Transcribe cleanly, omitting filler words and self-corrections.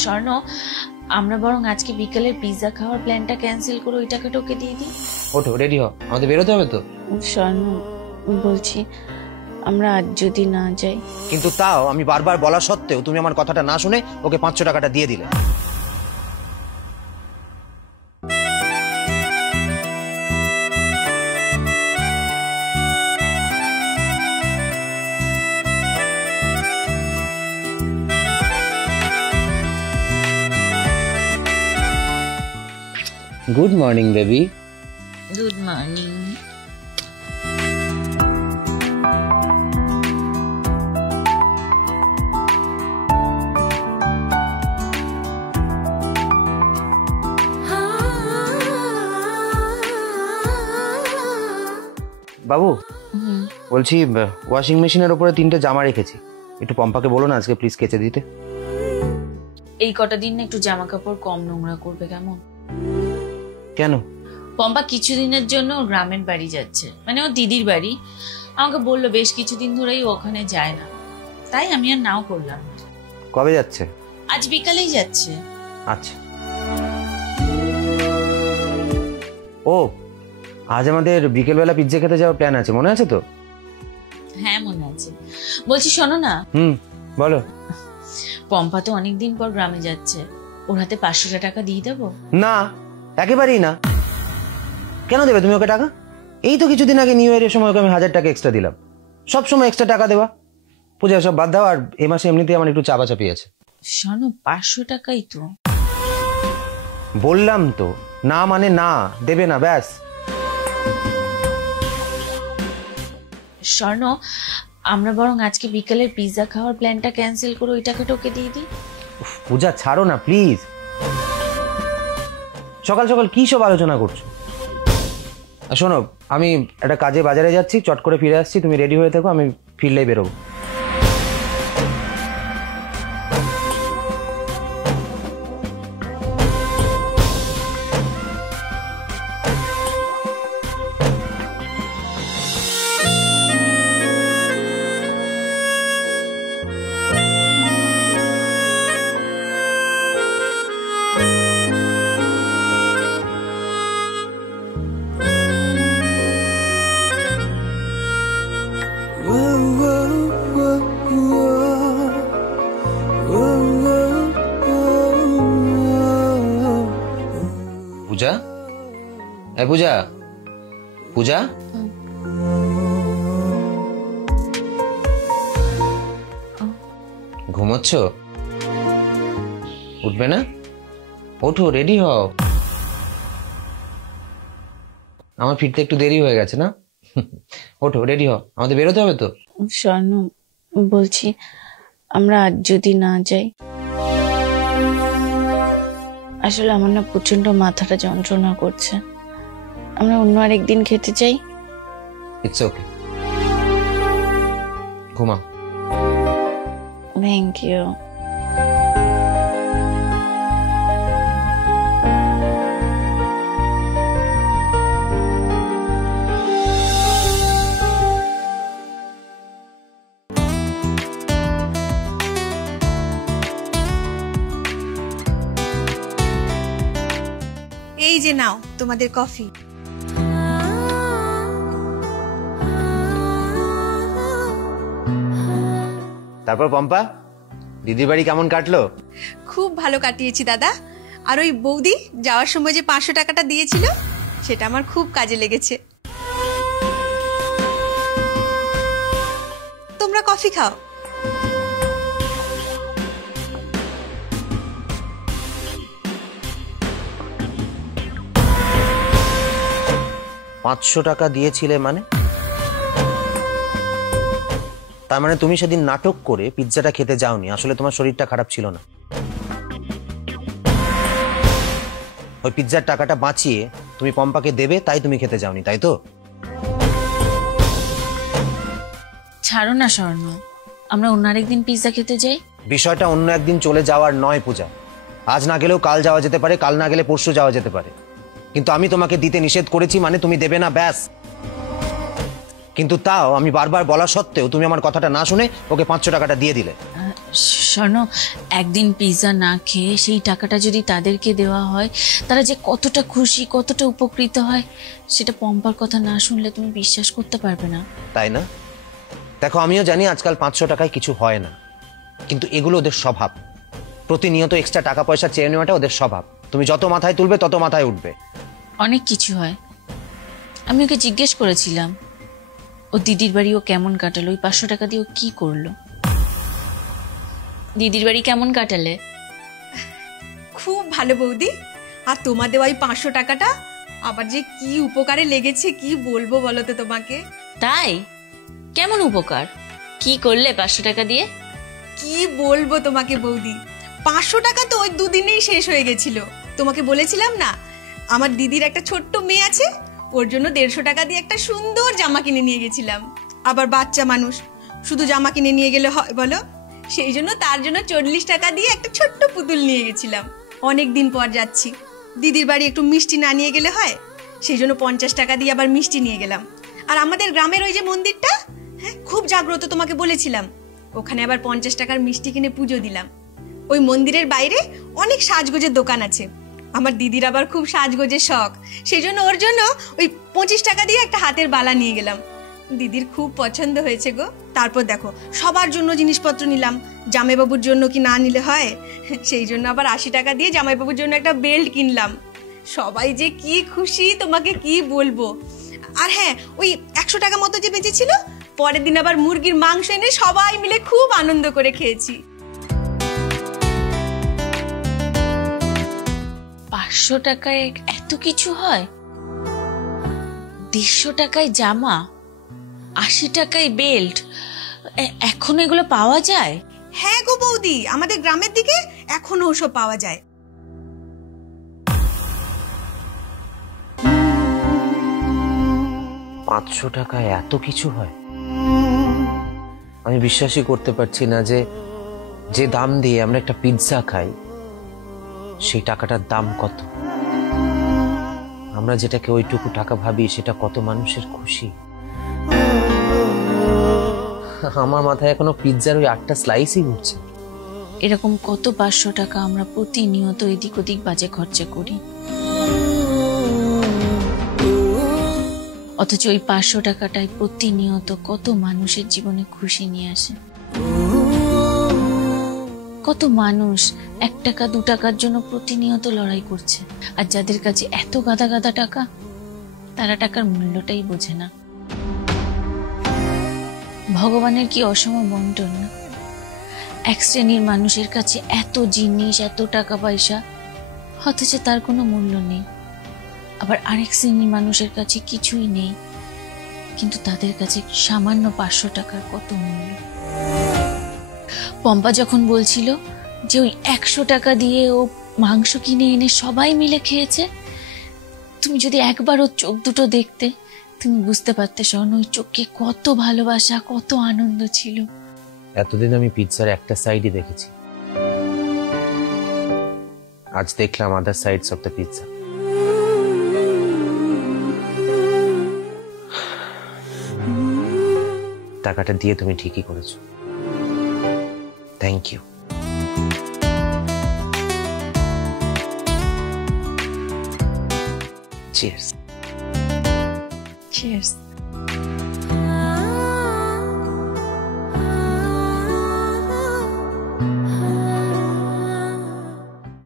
স্বর্ণ, আমরা বরং আজকে বিকেলে পিৎজা খাওয়ার প্ল্যানটা ক্যান্সেল করে ওই টাকাটা ওকে দিয়ে দিই। ওঠো, রেডি হও, আমাদের বেরোতে হবে তো। স্বর্ণ, বলছি আমরা আজ যদি না যাই। কিন্তু তাও আমি বারবার বলা সত্ত্বেও তুমি আমার কথাটা না শুনে ওকে 500 টাকাটা দিয়ে দিলে। Good morning baby. Good morning. বাবু, বলছি ওয়াশিং মেশিনের উপরে 3টে জামা রেখেছি, একটু পম্পাকে বলো না আজকে প্লিজ কেচে দিতে। এই কটা দিন না একটু জামা কাপড় কম নোংরা করবে, কেমন? কেন? পম্পা কিছুদিনের জন্য ওর গ্রামের বাড়ি যাচ্ছে, মানে ও দিদির বাড়ি। আমাকে বললো বেশ কিছুদিন ধরেই ওখানে যায় না, তাই আমি আর নাও করলাম। কবে যাচ্ছে? আজ বিকালেই যাচ্ছে। আচ্ছা। ও, আজ আমাদের বিকেলবেলা পিৎজা খেতে যাওয়ার প্ল্যান আছে, মনে আছে তো? হ্যাঁ মনে আছে। বলছি শোনো না। বলো। পম্পা তো অনেকদিন পর গ্রামে যাচ্ছে, ওর হাতে 500 টাকা দিয়ে দেবো? না, একেবারেই না। কেন দেবে তুমি ওকে টাকা? এই তো কিছুদিন আগে নিউ ইয়ারের সময় ওকে আমি 1000 টাকা এক্সট্রা দিলাম। সব সময় এক্সট্রা টাকা দেওয়া। পূজা সব বাদ দাও, আর এই মাসে এমনিতেই আমার একটু চাপাচাপি আছে। শোনো, 500 টাকাই তো বললাম তো, না মানে না, দেবে না, ব্যাস। স্বর্ণ, আমরা বরং আজকে বিকেলের পিৎজা খাওয়ার প্ল্যানটা ক্যান্সেল করে ওই টাকাটা ওকে দিয়ে দিই। পূজা ছাড়ো না প্লিজ, সকাল সকাল কি সব আলোচনা করছো? শোনো, আমি একটা কাজে বাজারে যাচ্ছি, চট করে ফিরে আসছি, তুমি রেডি হয়ে থাকো, আমি ফিরলেই বেরোবো। পূজা, হ্যাঁ পূজা, পূজা, ঘুমোচ্ছ? উঠবে না? ওঠো, রেডি হও। আমার ফিরতে একটু দেরি হয়ে গেছে না? ওঠো, রেডি হও, আমাদের বেরোতে হবে তো। স্বর্ণ, বলছি আমরা আজ যদি না যাই। আসলে আমার না প্রচন্ড মাথাটা যন্ত্রণা করছে, আমরা অন্য আরেকদিন খেতে চাই। ইটস ওকে, ঘুমাও। Thank you. এই যে নাও তোমাদের কফি। তারপর পম্পা, দিদির বাড়ি কেমন কাটলো? খুব ভালো কাটিয়েছি দাদা। আর ওই বৌদি যাওয়ার সময় যে 500 টাকাটা দিয়েছিল, সেটা আমার খুব কাজে লেগেছে। তোমরা কফি খাও। $500 টাকা দিয়েছিলে মানে? তার মানে তুমি সেদিন নাটক করে পিৎজাটা খেতে যাওনি, আসলে তোমার শরীরটা খারাপ ছিল না। ওই পিৎজার টাকাটা বাঁচিয়ে তুমি পম্পাকে দেবে, তাই তুমি খেতে যাওনি, তাই তো? ছাড়ো না স্বর্ণ, আমরা অন্য আরেকদিন পিৎজা খেতে যাই। বিষয়টা অন্য একদিন চলে যাওয়ার নয় পূজা, আজ না গেলেও কাল যাওয়া যেতে পারে, কাল না গেলে পরশু যাওয়া যেতে পারে। কিন্তু আমি তোমাকে দিতে নিষেধ করেছি মানে তুমি দেবে না, ব্যাস। কিন্তু তাও আমি বারবার বলা সত্ত্বেও তুমি আমার কথাটা না শুনে ওকে 500 টাকাটা দিয়ে দিলে। শোনো, একদিন পিৎজা না খেয়ে সেই টাকাটা যদি তাদেরকে দেওয়া হয়, তারা যে কতটা খুশি, কতটা উপকৃত হয়, সেটা পম্পার কথা না শুনলে তুমি বিশ্বাস করতে পারবে না। তাই না? দেখো, আমিও জানি আজকাল 500 টাকায় কিছু হয় না, কিন্তু এগুলো ওদের স্বভাব। প্রতিনিয়ত এক্সট্রা টাকা পয়সা চেয়ে নেওয়াটা ওদের স্বভাব। তুমি যত মাথায় তুলবে তত মাথায় উঠবে। অনেক কিছু হয়। আমি ওকে জিজ্ঞেস করেছিলাম ও দিদির বাড়ি ও কেমন কাটালো, ওই 500 টাকা দিয়ে ও কি করলো। দিদির বাড়ি কেমন কাটালে? খুব ভালো বৌদি। আর তোমার দেওয়া ওই 500 টাকাটা আবার যে কি উপকারে লেগেছে কি বলবো বলো তো তোমাকে। তাই? কেমন উপকার? কি করলে 500 টাকা দিয়ে? কি বলবো তোমাকে বৌদি, 500 টাকা তো ওই দুদিনেই শেষ হয়ে গেছিল। তোমাকে বলেছিলাম না আমার দিদির একটা ছোট্ট মেয়ে আছে, ওর জন্য 150 টাকা দিয়ে একটা সুন্দর জামা কিনে নিয়ে গেছিলাম। আবার বাচ্চা মানুষ, শুধু জামা কিনে নিয়ে গেলে হয় বলো? সেই জন্য তার জন্য 40 টাকা দিয়ে একটা ছোট্ট পুতুল নিয়ে গেছিলাম। অনেক দিন পর যাচ্ছি, দিদির বাড়ি একটু মিষ্টি না নিয়ে গেলে হয়, সেই জন্য 50 টাকা দিয়ে আবার মিষ্টি নিয়ে গেলাম। আর আমাদের গ্রামের ওই যে মন্দিরটা, হ্যাঁ খুব জাগ্রত, তোমাকে বলেছিলাম, ওখানে আবার 50 টাকার মিষ্টি কিনে পুজো দিলাম। ওই মন্দিরের বাইরে অনেক সাজগোজের দোকান আছে। আমার দিদির আবার খুব সাজগোজের শখ, সেই জন্য ওর জন্য ওই 25 টাকা দিয়ে একটা হাতের বালা নিয়ে গেলাম। দিদির খুব পছন্দ হয়েছে গো। তারপর দেখো সবার জন্য জিনিসপত্র নিলাম, জামাইবাবুর জন্য কি না নিলে হয়, সেই জন্য আবার 80 টাকা দিয়ে জামাইবাবুর জন্য একটা বেল্ট কিনলাম। সবাই যে কি খুশি তোমাকে কি বলবো। আর হ্যাঁ, ওই 100 টাকা মতো যে বেঁচেছিল, পরের দিন আবার মুরগির মাংস এনে সবাই মিলে খুব আনন্দ করে খেয়েছি। 500 টাকায় এত কিছু হয়? 150 টাকায় জামা, 80 টাকায় বেল্ট, এখন এগুলো পাওয়া যায়? হ্যাঁ গো বৌদি, আমাদের গ্রামের দিকে এখনো ওসব পাওয়া যায়। 500 টাকায় এত কিছু হয়? আমি বিশ্বাসই করতে পারছি না যে যে দাম দিয়ে আমরা একটা পিৎজা খাই সেই টাকাটার দাম কত। আমরা যেটাকে ওইটুকু টাকা ভাবি সেটা কত মানুষের খুশি। আমার মাথায় এখনো পিৎজার ওই 8টা স্লাইসই ঘুরছে। এরকম কত 500 টাকা আমরা প্রতিনিয়ত এদিক ওদিক বাজে খরচা করি, অথচ ওই 500 টাকাটাই প্রতিনিয়ত কত মানুষের জীবনে খুশি নিয়ে আসে। কত মানুষ 1 টাকা 2 টাকার জন্য প্রতিনিয়ত লড়াই করছে, আর যাদের কাছে এত গাদা গাদা টাকা, তারা টাকার মূল্যটাই বোঝে না। ভগবানের কি অসম বন্টন না! এক শ্রেণীর মানুষের কাছে এত জিনিস, এত টাকা পয়সা, অথচ তার কোনো মূল্য নেই। আবার আরেক শ্রেণীর মানুষের কাছে কিছুই নেই, কিন্তু তাদের কাছে সামান্য 500 টাকার কত মূল্য। পম্পা যখন বলছিল যে ওই 100 টাকা দিয়ে ও মাংস কিনে এনে সবাই মিলে খেয়েছে, তুমি যদি একবার ওর চোখ দুটো দেখতে, তুমি বুঝতে পারতে শোন ওই চোখে কত ভালোবাসা, কত আনন্দ ছিল। এতদিন আমি পিৎজার একটা সাইডই দেখেছি, আজ দেখলাম আদার সাইডস অফ দ্য পিৎজা। টাকাটা দিয়ে তুমি ঠিকই করেছো, থ্যাংক ইউ। চিয়ার্স। চিয়ার্স।